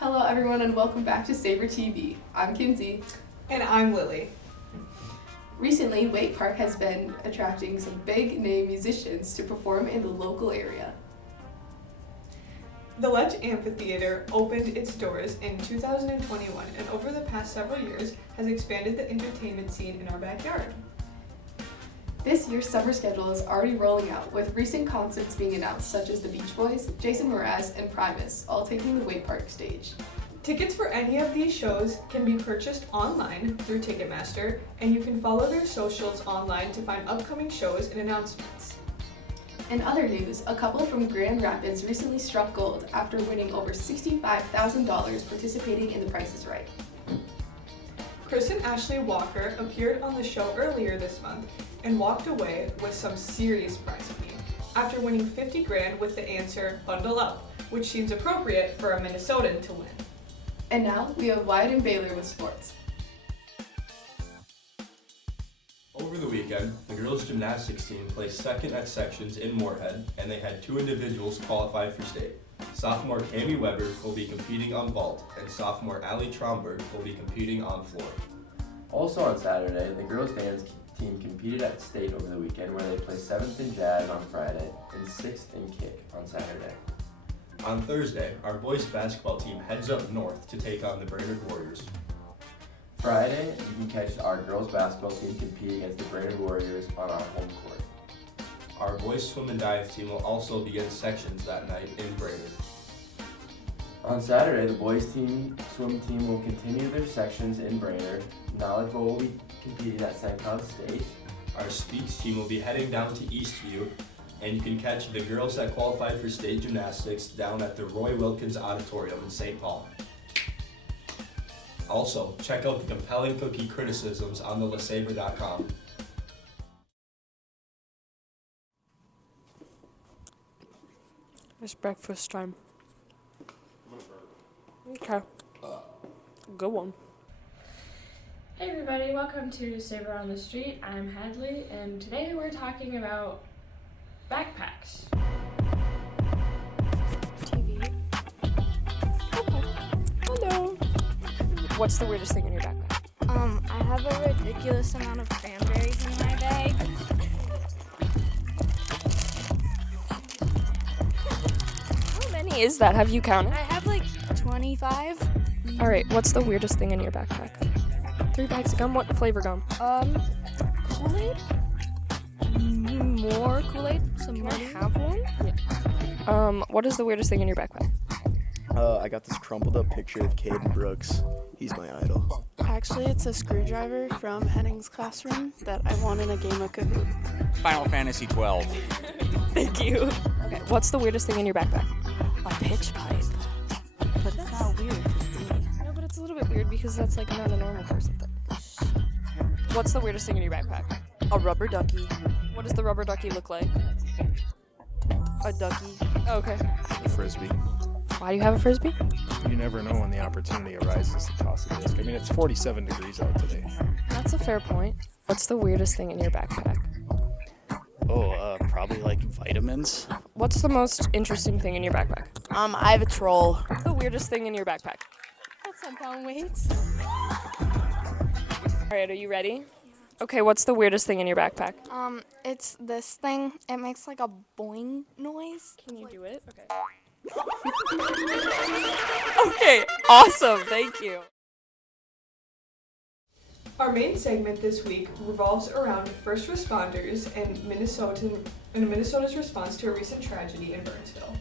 Hello everyone and welcome back to SabreTV. I'm Kinsey. And I'm Lily. Recently, Waite Park has been attracting some big name musicians to perform in the local area. The Ledge Amphitheater opened its doors in 2021 and over the past several years has expanded the entertainment scene in our backyard. This year's summer schedule is already rolling out, with recent concerts being announced such as the Beach Boys, Jason Mraz, and Primus, all taking the Waite Park stage. Tickets for any of these shows can be purchased online through Ticketmaster, and you can follow their socials online to find upcoming shows and announcements. In other news, a couple from Grand Rapids recently struck gold after winning over $65,000 participating in The Price is Right. Chris and Ashley Walker appeared on the show earlier this month and walked away with some serious prize money after winning $50,000 with the answer "bundle up," which seems appropriate for a Minnesotan to win. And now we have Wyatt and Baylor with sports. Over the weekend, the girls' gymnastics team placed second at sections in Moorhead, and they had two individuals qualify for state. Sophomore Cami Weber will be competing on vault, and sophomore Allie Tromberg will be competing on floor. Also on Saturday, the girls' dance team competed at state over the weekend, where they placed 7th in jazz on Friday and 6th in kick on Saturday. On Thursday, our boys' basketball team heads up north to take on the Brainerd Warriors. Friday, you can catch our girls' basketball team compete against the Brainerd Warriors on our home court. Our boys' swim and dive team will also begin sections that night in Brainerd. On Saturday, the boys' swim team will continue their sections in Brainerd. Knowledge Bowl will be competing at St. Cloud State. Our speech team will be heading down to Eastview, and you can catch the girls that qualified for state gymnastics down at the Roy Wilkins Auditorium in St. Paul. Also, check out the compelling cookie criticisms on theLeSabre.com. It's breakfast time. Okay. Good one. Hey everybody, welcome to Sabre on the Street. I'm Hadley, and today we're talking about backpacks. TV. Okay. Hello. What's the weirdest thing in your backpack? I have a ridiculous amount of cranberries in my bag. How many is that? Have you counted? I have like 25. All right. What's the weirdest thing in your backpack? 3 bags of gum. What flavor gum? Kool-Aid? More Kool-Aid? Some Can I money? have one? Yeah. What is the weirdest thing in your backpack? I got this crumpled up picture of Caden Brooks. He's my idol. Actually, it's a screwdriver from Henning's classroom that I won in a game of Kahoot. Final Fantasy 12. Thank you. Okay. What's the weirdest thing in your backpack? A pitch pipe. But it's not weird, it's me. No, but it's a little bit weird because that's like not a normal person thing. What's the weirdest thing in your backpack? A rubber ducky. What does the rubber ducky look like? A ducky. Okay. A frisbee. Why do you have a frisbee? You never know when the opportunity arises to toss a disc. I mean, it's 47 degrees out today. That's a fair point. What's the weirdest thing in your backpack? Probably like vitamins. What's the most interesting thing in your backpack? I have a troll. What's the weirdest thing in your backpack? That's 10 pound weights. All right, are you ready? Okay, what's the weirdest thing in your backpack? It's this thing. It makes like a boing noise. Can you do it? Okay. Okay, awesome. Thank you. Our main segment this week revolves around first responders and Minnesota's response to a recent tragedy in Burnsville.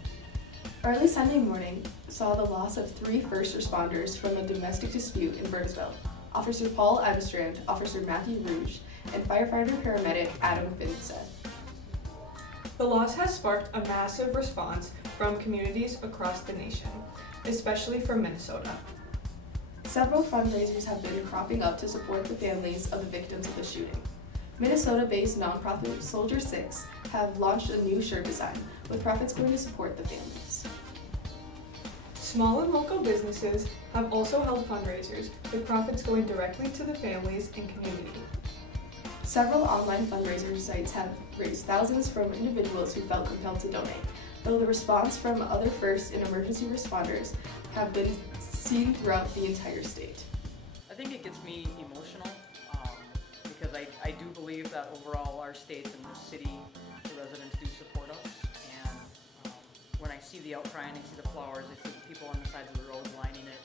Early Sunday morning saw the loss of 3 first responders from a domestic dispute in Burnsville: Officer Paul Emestrand, Officer Matthew Rouge, and firefighter-paramedic Adam Finstead. The loss has sparked a massive response from communities across the nation, especially from Minnesota. Several fundraisers have been cropping up to support the families of the victims of the shooting. Minnesota-based nonprofit Soldier 6 have launched a new shirt design, with profits going to support the families. Small and local businesses have also held fundraisers, with profits going directly to the families and community. Several online fundraiser sites have raised thousands from individuals who felt compelled to donate, though the response from other first and emergency responders have been seen throughout the entire state. I think it gets me emotional because I do believe that overall our state and the city, the residents do support us. And when I see the outcry and I see the flowers, I see the people on the sides of the road lining it,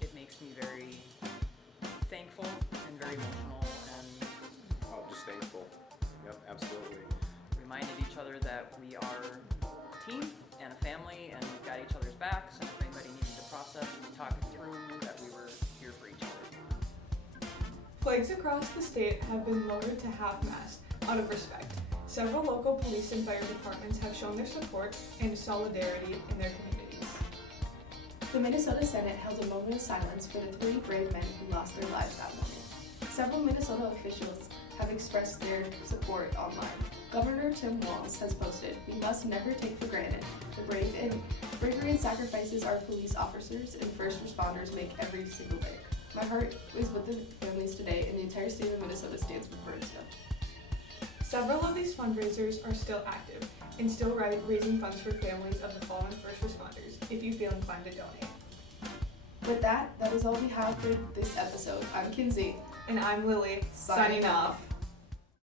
it makes me very thankful and very emotional and just thankful. Yep, absolutely. reminded each other that we are a team and a family and we've got each other's backs, and if anybody needed to process and talk it through, that we were here for each other. Flags across the state have been lowered to half-mast out of respect. Several local police and fire departments have shown their support and solidarity in their communities. The Minnesota Senate held a moment of silence for the 3 brave men who lost their lives that morning. Several Minnesota officials have expressed their support online. Governor Tim Walz has posted, "We must never take for granted the bravery and sacrifices our police officers and first responders make every single day. My heart is with the families today, and the entire state of Minnesota stands with Bernstown." Several of these fundraisers are still active and still raising funds for families of the fallen first responders if you feel inclined to donate. With that is all we have for this episode. I'm Kinsey. And I'm Lily, signing off.